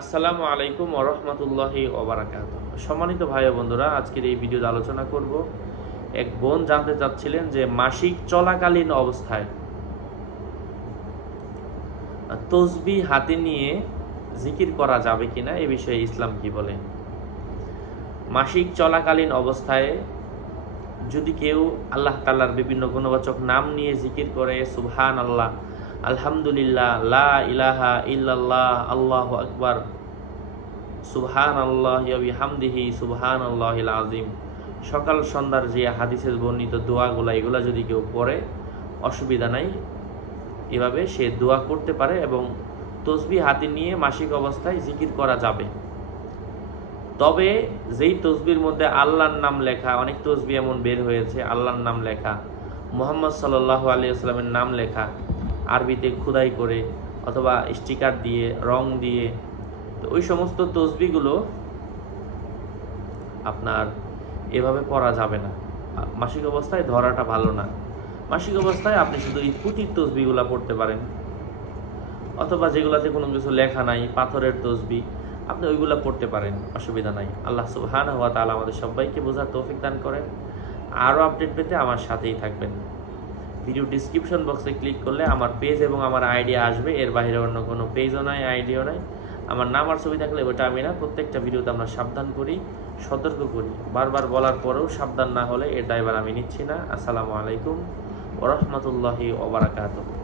আসসালামু আলাইকুম ওয়া রাহমাতুল্লাহি ওয়া বারাকাতুহু। সম্মানিত ভাই ও বন্ধুরা, আজকের এই ভিডিওতে আলোচনা করব, এক বোন জানতে চাচ্ছিলেন যে মাসিক চলাকালীন অবস্থায় তসবিহ হাতে নিয়ে জিকির করা যাবে কিনা, এ বিষয়ে ইসলাম কি বলে। মাসিক চলাকালীন অবস্থায় যদি কেউ আল্লাহ তাআলার বিভিন্ন গুণবাচক নাম নিয়ে জিকির করে, সুবহান আল্লাহ, আলহামদুলিল্লাহ, লা ইলাহা ইল্লাল্লাহ, আল্লাহু আকবার, সুবহানাল্লাহি ওয়া বিহামদিহি সুবহানাল্লাহিল আযীম, সকাল সন্ধ্যার যে হাদিসে বর্ণিত দোয়াগুলো, এগুলা যদি কেউ পড়ে অসুবিধা নাই। এভাবে সে দোয়া করতে পারে এবং তসবিহ হাতে নিয়ে মাসিক অবস্থায় জিকির করা যাবে। তবে যেই তসবির মধ্যে আল্লাহর নাম লেখা, অনেক তসবিহ এমন বের হয়েছে আল্লাহর নাম লেখা, মুহাম্মদ সাল্লাল্লাহু আলাইহি ওয়াসাল্লামের নাম লেখা আরবিতে খোদাই করে অথবা স্টিকার দিয়ে, রং দিয়ে, তো ওই সমস্ত তসবিহগুলো আপনার এভাবে পড়া যাবে না। মাসিক অবস্থায় ধরাটা ভালো না। মাসিক অবস্থায় আপনি শুধু এই পুঁতির তসবিহগুলো পড়তে পারেন, অথবা যেগুলাতে কোনো কিছু লেখা নাই, পাথরের তসবিহ, আপনি ওইগুলা পড়তে পারেন, অসুবিধা নাই। আল্লাহ সুবহানাহু ওয়া তাআলা আমাদের সবাইকে বোঝার তৌফিক দান করেন। আরও আপডেট পেতে আমার সাথেই থাকবেন। ভিডিও ডিসক্রিপশন বক্সে ক্লিক করলে আমার পেজ এবং আমার আইডিয়া আসবে, এর বাইরে অন্য কোনো পেজও নাই, আইডিয়াও নাই। আমার নাম আর ছবি থাকলে ওটা আমি না। প্রত্যেকটা ভিডিওতে আমরা সাবধান করি, সতর্ক করি। বারবার বলার পরেও সাবধান না হলে এর দায়ভার আমি নিচ্ছি না। আসসালামু আলাইকুম ওয়া রাহমাতুল্লাহি ওয়া বারাকাতুহু।